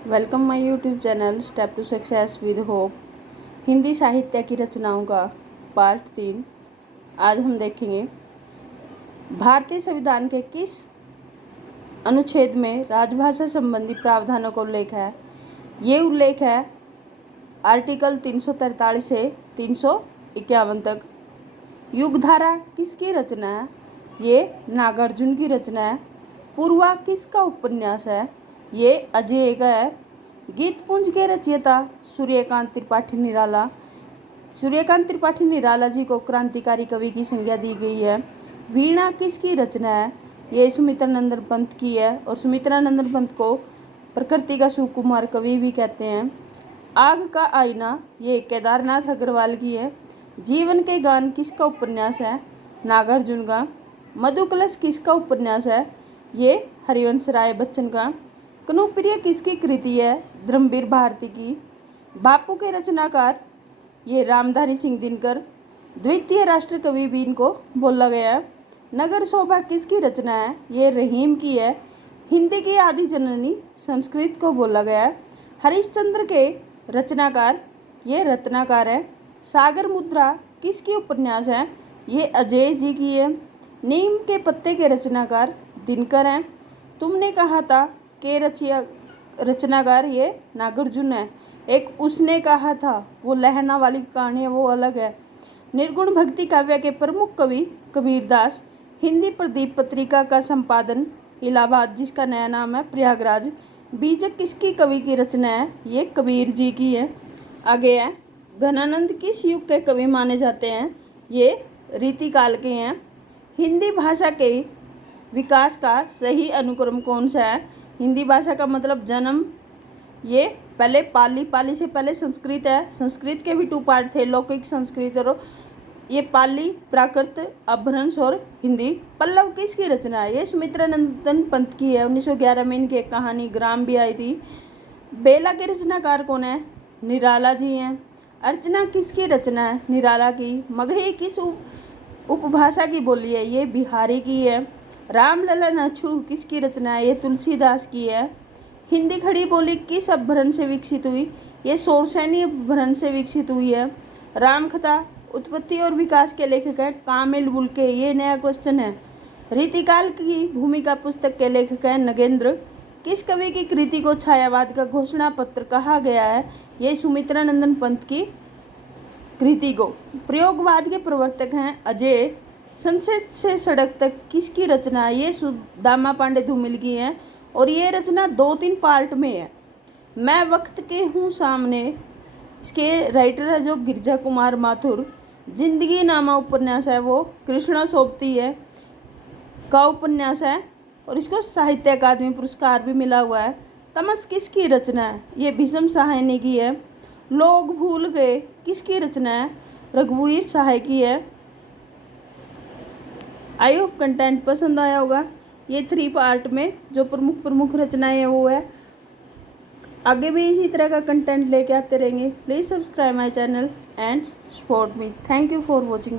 Welcome my YouTube channel step to success with hope. Hindi साहित्य की रचनाओं का पार्ट 3। आज हम देखेंगे भारतीय संविधान के किस अनुच्छेद में राजभाषा संबंधी प्रावधानों का उल्लेख है। ये उल्लेख है आर्टिकल 343 से 351 तक। युगधारा किसकी रचना है। ये नागार्जुन की रचना है। पूर्वा किसका उपन्यास है। ये अजय का है। गीतपुंज के रचयिता सूर्यकांत त्रिपाठी निराला। सूर्यकांत त्रिपाठी निराला जी को क्रांतिकारी कवि की संज्ञा दी गई है। वीणा किसकी रचना है। ये सुमित्रानंदन पंत की है और सुमित्रानंदन पंत को प्रकृति का सुकुमार कवि भी कहते हैं। आग का आईना ये केदारनाथ अग्रवाल की है। जीवन के गान किसका उपन्यास है। नागार्जुन का। मधुकलश किसका उपन्यास है। ये हरिवंश राय बच्चन का। कनुप्रिय किसकी कृति है। धर्मवीर भारती की। बापू के रचनाकार ये रामधारी सिंह दिनकर। द्वितीय राष्ट्र कवि भी इनको बोला गया है। नगर शोभा किसकी रचना है। ये रहीम की है। हिंदी की आदि जननी संस्कृत को बोला गया है। हरिश्चंद्र के रचनाकार ये रत्नाकर है। सागर मुद्रा किसकी उपन्यास है। ये अजय जी की है। नीम के पत्ते के रचनाकार दिनकर हैं। तुमने कहा था के रचनाकार ये नागार्जुन है। एक उसने कहा था वो लहना वाली कहानी है, वो अलग है। निर्गुण भक्ति काव्य के प्रमुख कवि कबीरदास। हिंदी प्रदीप पत्रिका का संपादन इलाहाबाद, जिसका नया नाम है प्रयागराज। बीजक किसकी कवि की रचना है। ये कबीर जी की है। आगे है घनानंद किस युग के कवि माने जाते हैं। ये रीतिकाल के हैं। हिंदी भाषा के विकास का सही अनुक्रम कौन सा है। हिंदी भाषा का मतलब जन्म ये पहले पाली से पहले संस्कृत है। संस्कृत के भी 2 पार्ट थे, लौकिक संस्कृत और ये पाली, प्राकृत, अपभ्रंश और हिंदी। पल्लव किसकी रचना है। ये सुमित्रानंदन पंत की है। 1911 में इनकी एक कहानी ग्राम भी आई थी। बेला के रचनाकार कौन है। निराला जी हैं। अर्चना किसकी रचना है। निराला की। मगही किस उपभाषा की बोली है। ये बिहारी की है। रामलला अछू किसकी रचना है। ये तुलसीदास की है। हिंदी खड़ी बोली किस अपभ्रंश से विकसित हुई। ये शौरसैनी अपभ्रंश से विकसित हुई है। रामकथा उत्पत्ति और विकास के लेखक हैं कामिल बुल्के। ये नया क्वेश्चन है। रीतिकाल की भूमिका पुस्तक के लेखक हैं नगेंद्र। किस कवि की कृति को छायावाद का घोषणा पत्र कहा गया है। ये सुमित्रानंदन पंत की कृति को। प्रयोगवाद के प्रवर्तक हैं अजय। संसद से सड़क तक किसकी रचना है। ये सुदामा पांडे धूमिल की है और ये रचना 2-3 पार्ट में है। मैं वक्त के हूँ सामने इसके राइटर है जो गिरजा कुमार माथुर। जिंदगी नामा उपन्यास है वो कृष्णा सोबती है का उपन्यास है और इसको साहित्य अकादमी पुरस्कार भी मिला हुआ है। तमस किसकी रचना है। ये भीष्म सहाय की है। लोग भूल गए किसकी रचना है। रघुवीर सहाय की है। आई होप कंटेंट पसंद आया होगा। ये 3 पार्ट में जो प्रमुख रचनाएं हैं वो है। आगे भी इसी तरह का कंटेंट लेके आते रहेंगे। Please subscribe my channel and support me. Thank you for watching video.